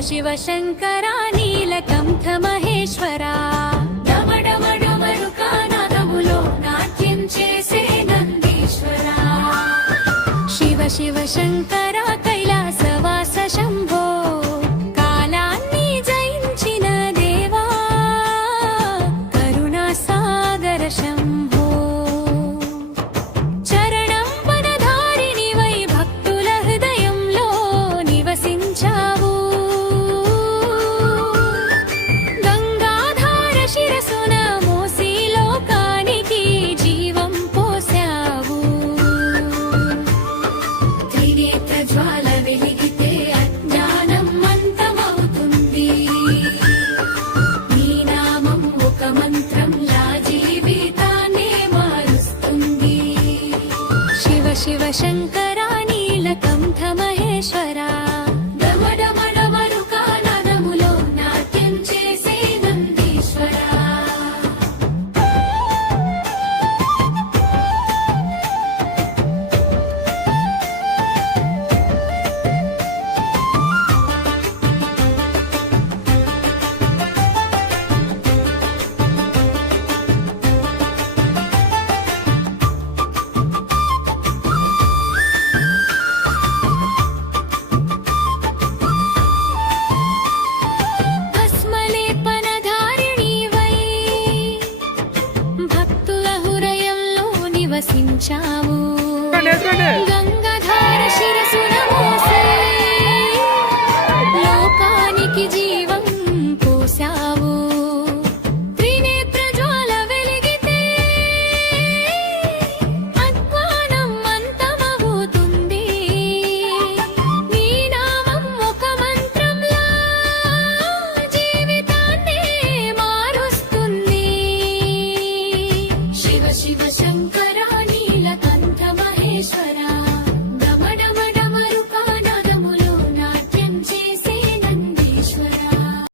शिव शङ्करा नीलकण्ठ महेश्वरा डमडमडमरुकानादमुलो नाट्यं चेसे नन्दीश्वरा शिव शिव शङ्करा कैलासवास शम्भो कालान्नि जयिंचिन देवा करुणासागर शम्भो चरणं वनधारिणिवै भक्तुल हृदयंलो निवसिंचावु गंगाधार शिरसुन मोसी लोकानिकी जीवं पोसावु त्रिनेत्र ज्वाल వెలిగితే అజ్ఞానం అంతమవుతుంది నీ నామం ఒక మంత్రంలా జీవితాన్నే మారుస్తుంది शिव शिव शङ्करा नीलकण्ठ महेश्वरा डमडमडमरुकानादमुलो नाट्यं చేసే నందీశ్వరా భస్మలేపనధారిణివై భక్తుల హృదయంలో నివసించావు గంగాధార శిరసున మోసే లోకానికి జీవం పోసావు త్రినేత్ర జ్వాల వెలిగితే అజ్ఞానం అంతమవుతుంది నీ నామం ఒక మంత్రంలా జీవితాన్నే మారుస్తుంది శివ శివ శంకరా నీ